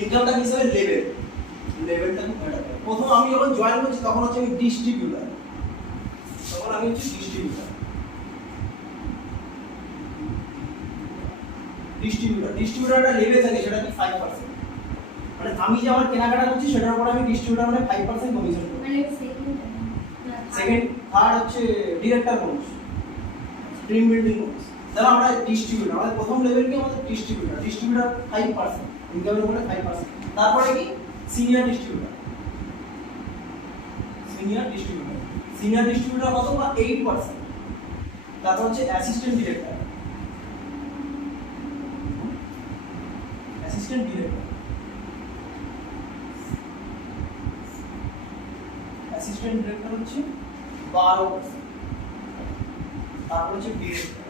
ইনকামটা হিসেবে লেভেলটা খুব ম্যাটার করে। প্রথম আমি যখন জয়েন করছি তখন হচ্ছে আমি ডিস্ট্রিবিউটার, তখন আমি হচ্ছে ডিস্ট্রিবিউটারটা লেভেল থাকে সেটা কি 5%, মানে আমি যে আমার কেনাকাটা করছি সেটার উপর আমি ডিস্ট্রিবিউটার মানে 5% কমিশন করব। মানে সেকেন্ড থার্ড হচ্ছে director bonus, team building bonus. তাহলে আমরা ডিস্ট্রিবিউটার, আমাদের প্রথম লেভেল কি আমাদের ডিস্ট্রিবিউটার 5%, ইনকামের উপরে 5%। তারপরে কি সিনিয়র ডিস্ট্রিবিউটার কত বা 8%। তারপর হচ্ছে অ্যাসিস্ট্যান্ট ডিরেক্টর হচ্ছে 12%। তারপর হচ্ছে ডিরেক্টর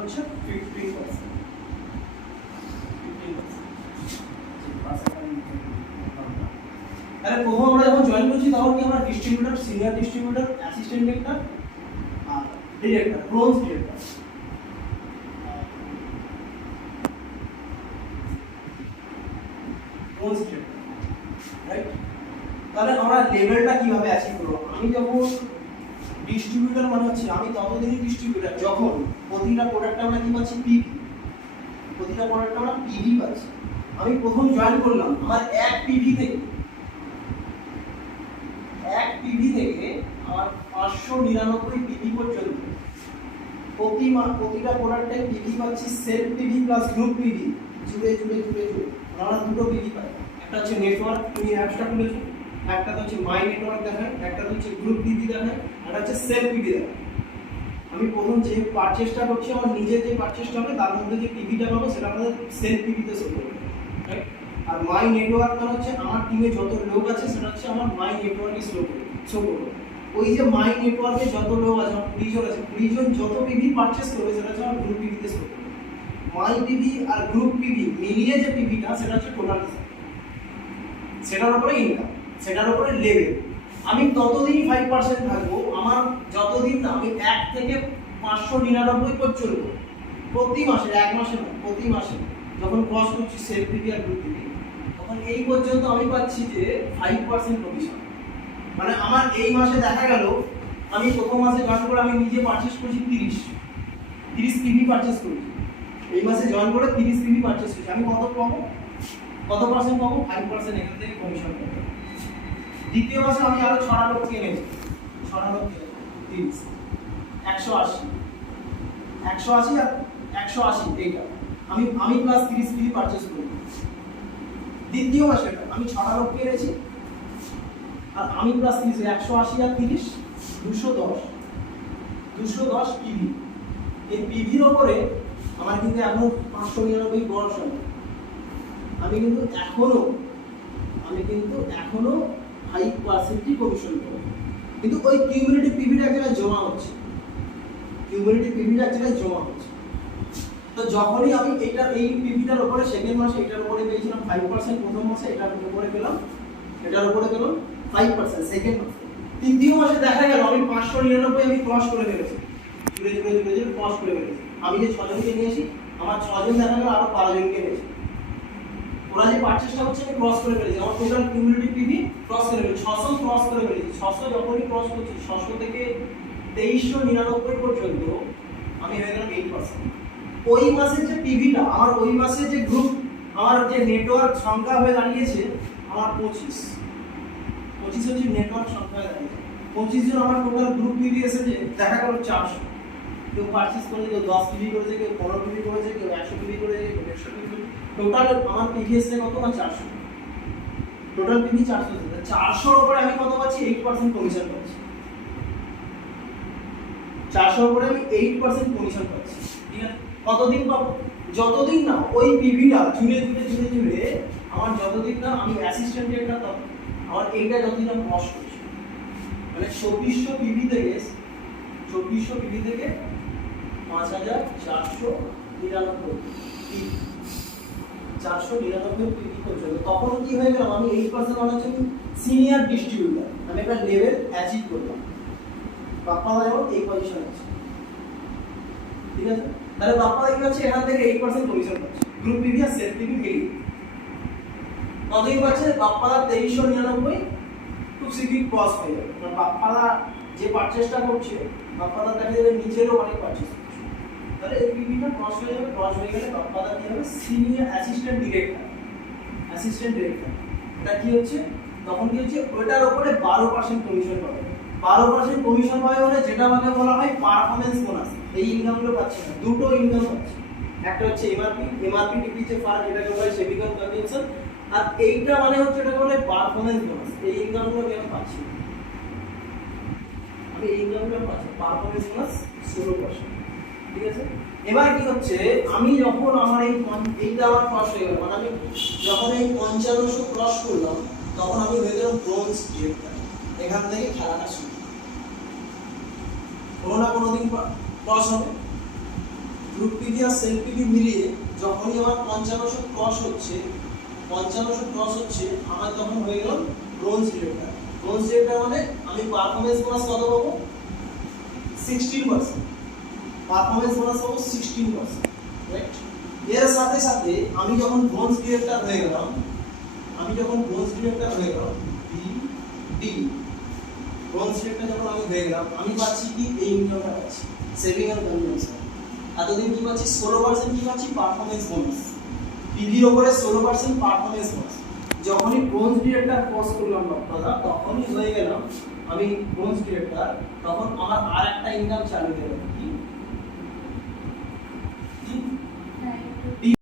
হচ্ছে 15%। তাহলে প্রথম আমরা যখন জয়েন করছি তখন কি আমরা distributor, senior distributor, assistant director আর ডিরেক্টর, ব্রোঞ্জ ডিরেক্টর। রাইট? তাহলে আমরা লেভেলটা কিভাবে অ্যাচিভ করব? আমি যখন ডিস্ট্রিবিউটর মানে হচ্ছে আমি ততদিনই ডিস্ট্রিবিউটর যখন প্রতিটা প্রোডাক্টে আমরা কি পাচ্ছি পিভি, প্রতিটা প্রোডাক্টে আমরা পিভি পাচ্ছি। আমি প্রথম জয়েন করলাম আমার এক পিভি থেকে আমার 599 পিভি পর্যন্ত প্রতিটা প্রোডাক্টে পিভি পাচ্ছি, self PV plus group PV জুড়ে আমরা দুটো পিভি পাই। একটা হচ্ছে নেটওয়ার্ক, তুমি অ্যাপসটা খুলেছো, একটা হচ্ছে মাই নেটওয়ার্ক দেখায়, একটা হচ্ছে গ্রুপ পিভি দেখায়, একটা হচ্ছে সেলফ পিভি দেখায়। আমি প্রথম যে পারচেজটা করছি আমার নিজের যে পারচেজটা হবে তার মধ্যে যে পিভিটা পাবো সেটা আমাদের সেলফ পিভিতে শো করবে, রাইট? আর মাই নেটওয়ার্ক মানে হচ্ছে আমার টিমে যত লোক আছে সেটা হচ্ছে আমার মাই নেটওয়ার্কে শো করবে। ওই যে মাই নেটওয়ার্কে যত লোক আছে, আমার 20 জন আছে, 20 জন যত পিভি পারচেজ করবে সেটা হচ্ছে আমার গ্রুপ পিভিতে শো করবে। মাই পিভি আর গ্রুপ পিভি মিলিয়ে যে পিভিটা সেটা হচ্ছে টোটাল, সেটার উপরে ইনকাম, সেটার উপরে লেভেল। আমি ততদিনই 5% থাকবো আমার যতদিন না আমি 1 থেকে 599 পর্যন্ত প্রতি মাসে, এক মাসে না প্রতি মাসে যখন ক্রস করছি সেলফ পিভি আর গ্রুপ পিভি, তখন এই পর্যন্ত আমি পাচ্ছি যে 5% কমিশন। মানে আমার এই মাসে দেখা গেল আমি প্রথম মাসে জয়েন করে আমি নিজে পারচেজ করছি 30 পিভি পারচেজ করেছি। এই মাসে জয়েন করে 30 পিভি পারচেজ করেছি, আমি কত পাবো, কত পার্সেন্ট পাবো? 5% এখান থেকে কমিশন পাবো। দ্বিতীয় মাসে আমি আরো 6 লোক কিনেছি, 6 লোক 30 180 আর 180 এইটা আমি প্লাস 30 পিভি পারচেজ করব। দ্বিতীয় মাসে আমি 6 লোক কিনেছি আর আমি প্লাস 30, 180 আর 30 210 পিভি। এই পিভির উপরে আমার কিন্তু এখন 599 বর্ষ, আমি কিন্তু এখনো 5% কমিশন পাবো। কিন্তু ওই কিউমুলেটিভ পিভিটা এক জায়গায় জমা হচ্ছে, তো যখনই আমি এই পিভিটার উপরে সেকেন্ড মাসে এটার উপরে পেয়েছিলাম 5%, প্রথম মাসে এটার উপরে পেলাম 5% সেকেন্ড মাসে। তৃতীয় মাসে দেখা গেল আমি 599 আমি ক্রস করে ফেলেছি, জুড়ে ক্রস করে ফেলেছি। আমি যে 6 জনকে নিয়েছি আমার 6 জন দেখা গেল আরো 12 জনকে নিয়েছি, ওরা যে পারচেজটা হচ্ছে আমি ক্রস করে ফেলেছি। আমার টোটাল কিউমুলেটিভ পিভি ক্রস করে ফেলেছি, 600 ক্রস করে ফেলেছি। 600 যখনই ক্রস করছি 600 থেকে 2399 পর্যন্ত আমি হয়ে গেলাম 8%। ওই মাসের যে পিভিটা আমার, ওই মাসের যে গ্রুপ আমার যে নেটওয়ার্ক সংখ্যা হয়ে দাঁড়িয়েছে আমার 25 হচ্ছে নেটওয়ার্ক সংখ্যা হয়ে দাঁড়িয়েছে। 25 জন আমার টোটাল গ্রুপ পিভি এসেছে দেখা গেল 400। কেউ পারচেজ করেছে, কেউ 10 পিভি করেছে, কেউ 15 পিভি করেছে, কেউ 100 পিভি করেছে, কেউ 150 পিভি। টোটাল আমার পিভি এসেছে কত না 400, টোটাল পিভি 400। 400 এর উপরে আমি কত পাচ্ছি? 8% কমিশন পাচ্ছি। 400 এর উপরে আমি 8% কমিশন পাচ্ছি, ঠিক আছে? কতদিন পাবো? যতদিন না ওই পিভিটা জুড়ে আমার, যতদিন না আমি অ্যাসিস্ট্যান্ট ডিরেক্টর আমার এইটা যতদিন না ক্রস করছি, মানে 2400 পিভি থেকে 5499 পিভি পর্যন্ত। তখন কি হয়ে গেল আমি 8% মানে হচ্ছে সিনিয়র ডিস্ট্রিবিউটর, আমি একটা লেভেল অ্যাচিভ করলাম। বাপ্পা যেমন এই পজিশন আছে, ঠিক আছে? তাহলে বাপ্পাদা কি পাচ্ছে এখান থেকে 8% কমিশন পাচ্ছে গ্রুপ পিভি আর সেলফ পিভি মিলিয়ে। কতই পাচ্ছে বাপ্পাদা 2399 খুব শিগগিরই ক্রস হয়ে যাবে। কারণ বাপ্পাদা যে পারচেজটা করছে বাপ্পাদা দেখা যাবে নিচেরও অনেক পারচেজ করছে, তাহলে এই পিভিটা ক্রস হয়ে যাবে। ক্রস হয়ে গেলে বাপ্পাদা কি হবে সিনিয়র অ্যাসিস্ট্যান্ট ডিরেক্টর। এটা কি হচ্ছে তখন কি হচ্ছে ওটার উপরে 12% কমিশন পাবে। 12% কমিশন পাবে মানে যেটা আমাকে বলা হয় পারফরম্যান্স বোনাস। এই ইনকামগুলো পাচ্ছে না, দুটো ইনকাম পাচ্ছে। একটা হচ্ছে এমআরপি টিপি যে ফার্ম যেটাকে বলে সেভিংস কনভেনশন, আর এইটা মানে হচ্ছে এটাকে বলে পারফরম্যান্স বোনাস। এই ইনকামগুলো আমি পাচ্ছি, আমি এই ইনকামগুলো পাচ্ছি পারফরম্যান্স বোনাস 16%। ঠিক আছে? এবার কি হচ্ছে আমি যখন আমার এইটা আমার ক্রস হয়ে গেল, মানে আমি যখন এই 5500 ক্রস করলাম তখন আমি হয়ে গেলাম ব্রোঞ্জ ডিরেক্টর। এখান থেকে খেলাটা শুরু, কোনো না কোনো দিন ক্রস হবে। গ্রুপ পিভি আর সেলফ পিভি মিলিয়ে যখনই আমার 5500 ক্রস হচ্ছে আমার তখন হয়ে গেল ব্রোঞ্জ ডিরেক্টর। ব্রোঞ্জ ডিরেক্টর মানে আমি পারফরম্যান্স বোনাস কত পাবো 16%। পারফরম্যান্স বোনাস পাবো 16%, রাইট? এর সাথে সাথে আমি যখন ব্রোঞ্জ ডিরেক্টর হয়ে গেলাম ব্রোঞ্জ ডিরেক্টর যখন আমি হয়ে গেলাম আমি পাচ্ছি কি এই ইনকামটা পাচ্ছি সেভিং এন্ড কনভেনশন। এতদিন কি পাচ্ছি 16% কি পাচ্ছি পারফরম্যান্স বোনাস, পিভির উপরে 16% পারফরম্যান্স বোনাস। যখনই ব্রোঞ্জ ডিরেক্টর ক্রস করলাম বাপ্পাদা তখনই হয়ে গেলাম আমি ব্রোঞ্জ ডিরেক্টর, তখন আমার আর একটা ইনকাম চালু হয়ে গেল কি